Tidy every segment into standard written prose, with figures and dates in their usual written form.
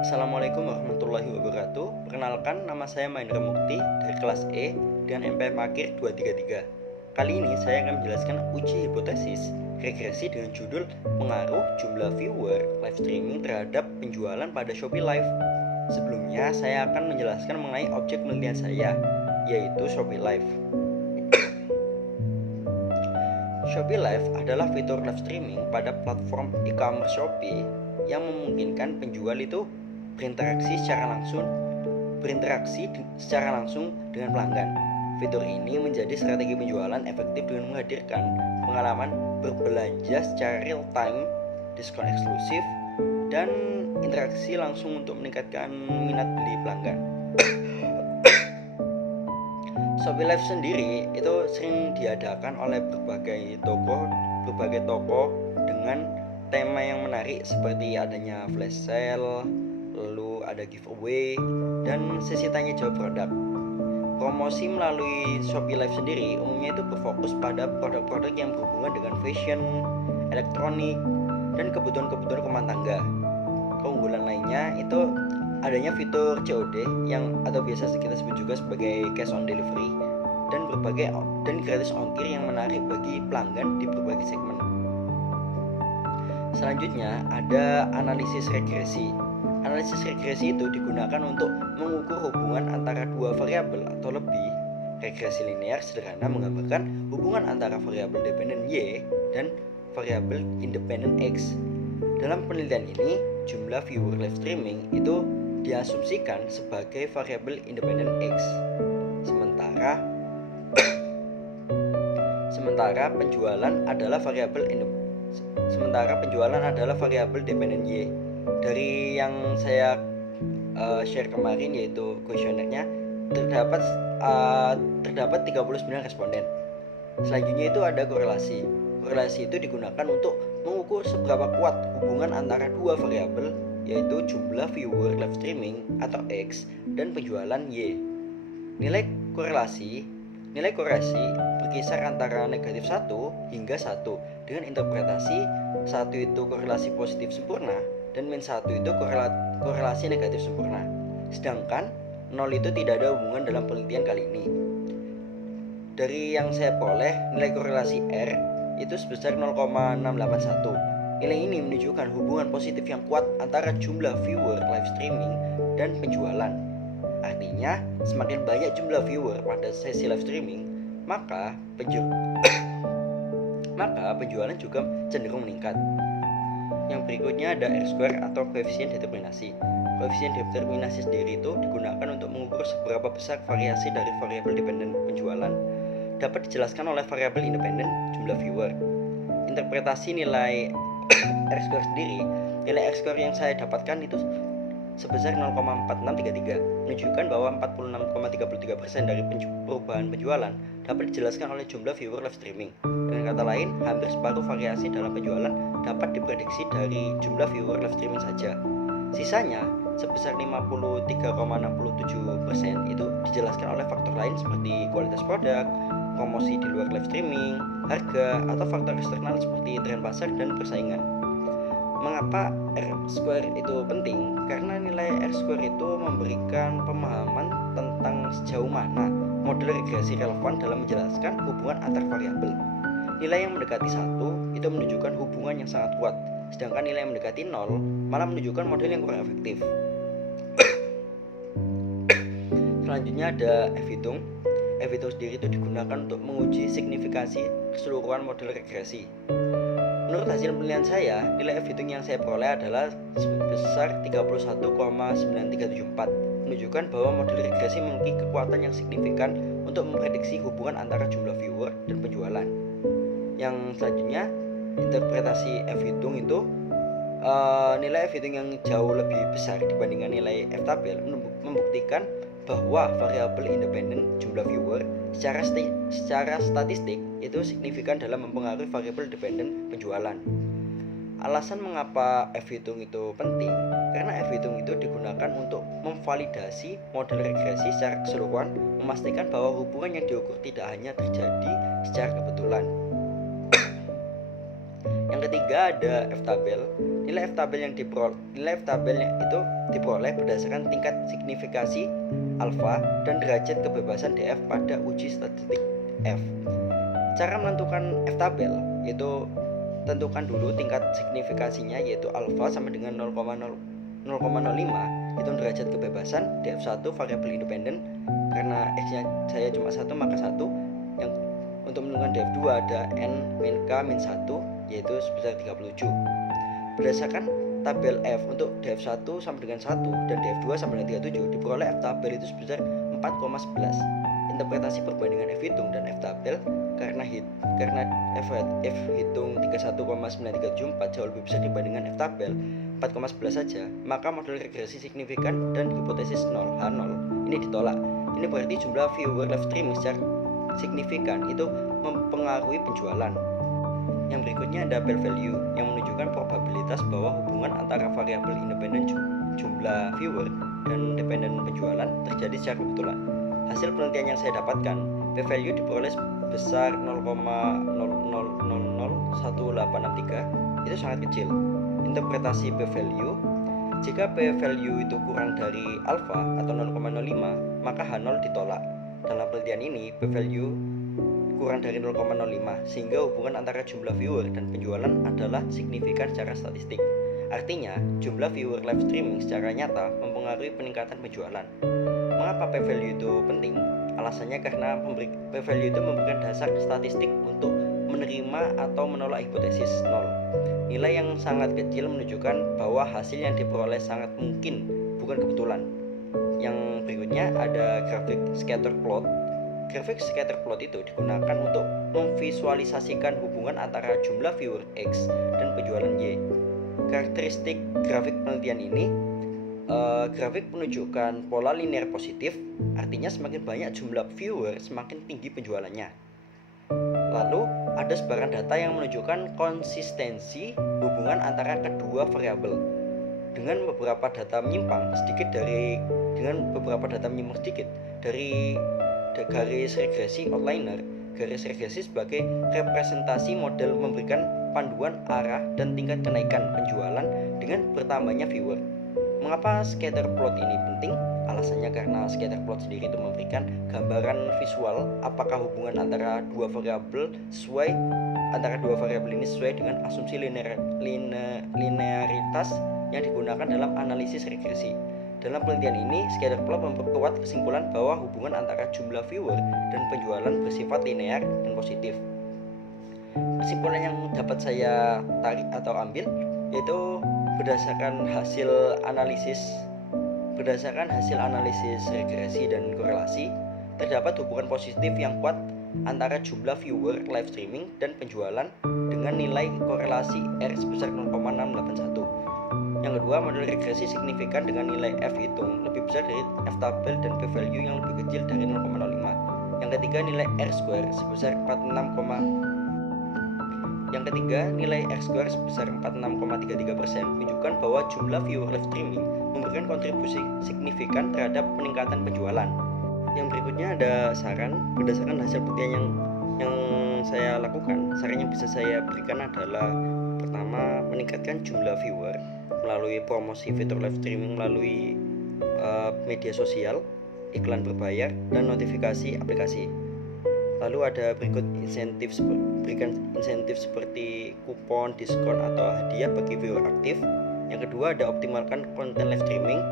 Assalamualaikum warahmatullahi wabarakatuh. Perkenalkan, nama saya Mahendra Mukti dari kelas E dengan MPM akhir 233. Kali ini saya akan menjelaskan uji hipotesis regresi dengan judul pengaruh jumlah viewer live streaming terhadap penjualan pada Shopee Live. Sebelumnya saya akan menjelaskan mengenai objek penelitian saya, yaitu Shopee Live. Shopee Live adalah fitur live streaming pada platform e-commerce Shopee yang memungkinkan penjual itu berinteraksi secara langsung dengan pelanggan. Fitur ini menjadi strategi penjualan efektif dengan menghadirkan pengalaman berbelanja secara real time, diskon eksklusif, dan interaksi langsung untuk meningkatkan minat beli pelanggan. Shopee Live sendiri itu sering diadakan oleh berbagai toko dengan tema yang menarik seperti adanya flash sale, lalu ada giveaway, dan sesi tanya jawab produk. Promosi melalui Shopee Live sendiri umumnya itu berfokus pada produk-produk yang berhubungan dengan fashion, elektronik, dan kebutuhan rumah tangga. Keunggulan lainnya itu adanya fitur COD atau biasa kita sebut juga sebagai cash on delivery dan gratis ongkir yang menarik bagi pelanggan di berbagai segmen. Selanjutnya ada analisis regresi. Analisis regresi itu digunakan untuk mengukur hubungan antara dua variabel atau lebih. Regresi linear sederhana menggambarkan hubungan antara variabel dependen Y dan variabel independen X. Dalam penelitian ini, jumlah viewer live streaming itu diasumsikan sebagai variabel independen X. Sementara penjualan adalah variabel dependen Y. Dari yang saya share kemarin, yaitu kuesionernya, terdapat 39 responden. Selanjutnya itu ada korelasi. Korelasi itu digunakan untuk mengukur seberapa kuat hubungan antara dua variabel, yaitu jumlah viewer live streaming atau X dan penjualan Y. Nilai korelasi berkisar antara negatif 1 hingga 1 dengan interpretasi 1 itu korelasi positif sempurna dan min 1 itu korelasi negatif sempurna. Sedangkan 0 itu tidak ada hubungan dalam penelitian kali ini. Dari yang saya peroleh, nilai korelasi R itu sebesar 0,681. Nilai ini menunjukkan hubungan positif yang kuat antara jumlah viewer live streaming dan penjualan. Artinya, semakin banyak jumlah viewer pada sesi live streaming, maka penjualan juga cenderung meningkat. Yang berikutnya ada R-square atau koefisien determinasi. Koefisien determinasi sendiri itu digunakan untuk mengukur seberapa besar variasi dari variabel dependen penjualan. Dapat dijelaskan oleh variabel independen, jumlah viewer. Interpretasi nilai R-square sendiri, nilai R-square yang saya dapatkan itu sebesar 0,4633, menunjukkan bahwa 46,33% dari perubahan penjualan dapat dijelaskan oleh jumlah viewer live streaming. Dengan kata lain, hampir separuh variasi dalam penjualan dapat diprediksi dari jumlah viewer live streaming saja. Sisanya sebesar 53,67% itu dijelaskan oleh faktor lain seperti kualitas produk, promosi di luar live streaming, harga, atau faktor eksternal seperti tren pasar dan persaingan. Mengapa R-square itu penting? Karena nilai R-square itu memberikan pemahaman tentang sejauh mana model regresi relevan dalam menjelaskan hubungan antar variabel. Nilai yang mendekati 1 itu menunjukkan hubungan yang sangat kuat, sedangkan nilai yang mendekati 0 malah menunjukkan model yang kurang efektif. Selanjutnya ada F-hitung. F-hitung sendiri itu digunakan untuk menguji signifikansi keseluruhan model regresi. Menurut hasil penelitian saya, nilai F-hitung yang saya peroleh adalah sebesar 31,9374, menunjukkan bahwa model regresi memiliki kekuatan yang signifikan untuk memprediksi hubungan antara jumlah viewer dan penjualan. Yang selanjutnya, interpretasi F-hitung itu nilai F-hitung yang jauh lebih besar dibandingkan nilai F-tabel membuktikan bahwa variabel independen jumlah viewer secara statistik itu signifikan dalam mempengaruhi variabel dependen penjualan. Alasan mengapa F-hitung itu penting, karena F-hitung itu digunakan untuk memvalidasi model regresi secara keseluruhan, memastikan bahwa hubungan yang diukur tidak hanya terjadi secara kebetulan. Yang ketiga ada F-tabel. Nilai F-tabel itu diperoleh berdasarkan tingkat signifikasi alfa dan derajat kebebasan DF pada uji statistik F. Cara menentukan F-tabel yaitu tentukan dulu tingkat signifikasinya, yaitu alfa sama dengan 0,05, hitung derajat kebebasan. DF1 variabel independen, karena X-nya saya cuma 1 maka 1. Yang untuk menentukan DF2 ada N min K min 1, yaitu sebesar 37. Berdasarkan tabel F untuk DF1 sama dengan 1 dan DF2 sama dengan 37, diperoleh F-tabel itu sebesar 4,11. Interpretasi perbandingan F hitung dan F-tabel karena F hitung 31,9374 jauh lebih besar dibandingkan F-tabel 4,11 saja, maka model regresi signifikan dan hipotesis H0 ini ditolak. Ini berarti jumlah viewer live streaming secara signifikan itu mempengaruhi penjualan. Yang berikutnya ada p-value yang menunjukkan probabilitas bahwa hubungan antara variabel independen jumlah viewer dan dependen penjualan terjadi secara kebetulan. Hasil penelitian yang saya dapatkan, p-value diperoleh sebesar 0,00001863, itu sangat kecil. Interpretasi p-value, jika p-value itu kurang dari alfa atau 0,05, maka H0 ditolak. Dalam penelitian ini, p-value kurang dari 0,05 sehingga hubungan antara jumlah viewer dan penjualan adalah signifikan secara statistik. Artinya, jumlah viewer live streaming secara nyata mempengaruhi peningkatan penjualan. Mengapa p-value itu penting? Alasannya karena p-value itu memberikan dasar statistik untuk menerima atau menolak hipotesis 0. Nilai yang sangat kecil menunjukkan bahwa hasil yang diperoleh sangat mungkin bukan kebetulan. Yang berikutnya ada grafik scatter plot. Grafik scatter plot itu digunakan untuk memvisualisasikan hubungan antara jumlah viewer X dan penjualan Y. Karakteristik grafik penelitian ini, grafik menunjukkan pola linear positif, artinya semakin banyak jumlah viewer semakin tinggi penjualannya. Lalu ada sebaran data yang menunjukkan konsistensi hubungan antara kedua variabel. Dengan beberapa data menyimpang sedikit dari garis regresi outliner. Garis regresi sebagai representasi model memberikan panduan arah dan tingkat kenaikan penjualan dengan bertambahnya viewer. Mengapa scatter plot ini penting? Alasannya karena scatter plot sendiri itu memberikan gambaran visual apakah hubungan antara dua variabel ini sesuai dengan asumsi linearitas yang digunakan dalam analisis regresi. Dalam penelitian ini, scatter plot memperkuat kesimpulan bahwa hubungan antara jumlah viewer dan penjualan bersifat linear dan positif. Kesimpulan yang dapat saya tarik atau ambil yaitu berdasarkan hasil analisis regresi dan korelasi, terdapat hubungan positif yang kuat antara jumlah viewer live streaming dan penjualan dengan nilai korelasi R sebesar 0,681. Yang kedua, model regresi signifikan dengan nilai F hitung lebih besar dari F-tabel dan p-value yang lebih kecil dari 0,05. Yang ketiga, nilai R square sebesar 46,33% menunjukkan bahwa jumlah viewer live streaming memberikan kontribusi signifikan terhadap peningkatan penjualan. Yang berikutnya ada saran berdasarkan hasil penelitian yang saya lakukan. Saran yang bisa saya berikan adalah pertama, meningkatkan jumlah viewer melalui promosi fitur live streaming melalui media sosial, iklan berbayar, dan notifikasi aplikasi. Lalu ada berikan insentif seperti kupon, diskon, atau hadiah bagi viewer aktif. Yang kedua ada optimalkan konten live streaming.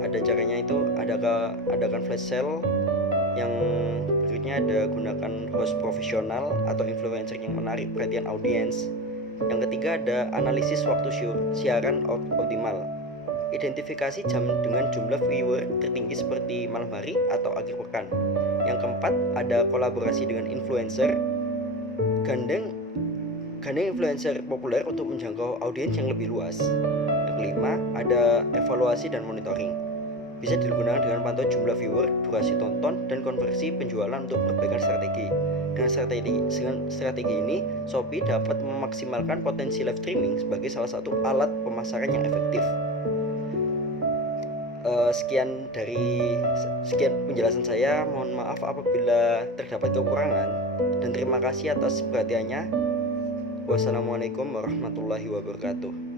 Ada caranya itu adakan flash sale. Yang berikutnya ada gunakan host profesional atau influencer yang menarik perhatian audiens. Yang ketiga ada analisis waktu siaran optimal. Identifikasi jam dengan jumlah viewer tertinggi seperti malam hari atau akhir pekan. Yang keempat ada kolaborasi dengan influencer. Gandeng influencer populer untuk menjangkau audiens yang lebih luas. Yang kelima ada evaluasi dan monitoring. Bisa digunakan dengan pantau jumlah viewer, durasi tonton, dan konversi penjualan untuk perbaikan strategi. Dengan strategi ini, Shopee dapat memaksimalkan potensi live streaming sebagai salah satu alat pemasaran yang efektif. Sekian penjelasan saya. Mohon maaf apabila terdapat kekurangan, dan terima kasih atas perhatiannya. Wassalamualaikum warahmatullahi wabarakatuh.